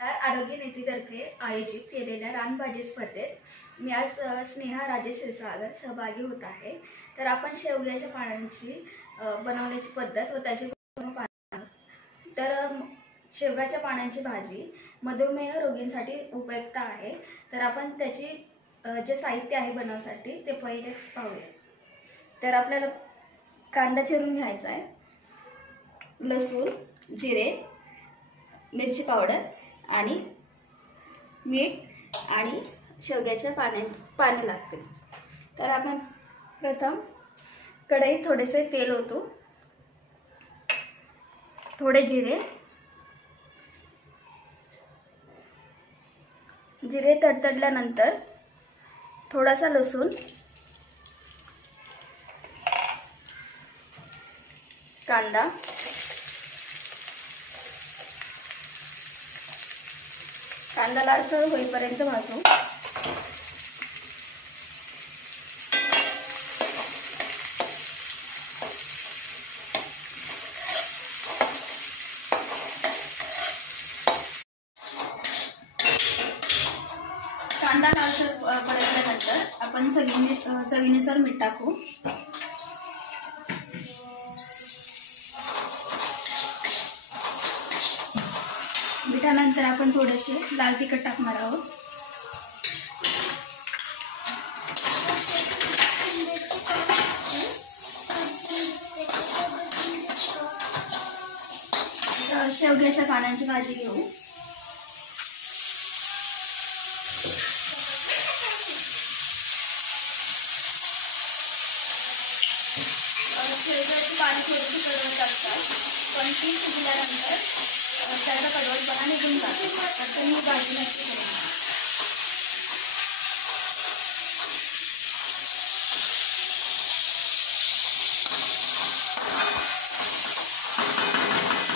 नमस्कार. आरोग्य नीतीतर्फे आयोजित केलेल्या रानभाजी स्पर्धेत मी आज स्नेहा राजेश क्षीरसागर सहभागी होत आहे. तर आपण शेवग्याच्या पानांची बनवण्याची पद्धत व त्याची शेवग्याच्या पानांची भाजी मधुमेह रोगींसाठी उपयुक्त आहे. तर आपण त्याची जे साहित्य आहे बनवण्यासाठी ते पहिले पाहूया. तर आपल्याला कांदा चिरून घ्यायचा आहे, लसूण, जिरे, मिरची पावडर आणि मीठ आणि शेवग्याच्या पाने लागतील. तर आपण प्रथम कढईत थोडेसे तेल ओतू, थोडे जिरे तडतडल्यानंतर थोडासा लसूण, कांदा, कांदा लालसर होईपर्यंत भाजू. कांदा लालसर परतल्यानंतर आपण चवीनुसार मीठ टाकू. मिठानंतर आपण थोडेसे लाल तिखट टाकणार आहोत. शेवग्याच्या पानांची भाजी घेऊ. शेवग्याची पाने थोडीशी कडवट असतात, पण ती शिजल्यानंतर त्याचा कडवटपणा निघून जातो. तर मी भाजी नक्की करेन.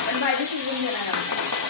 पण भाजी शिजवून घेणार आहोत.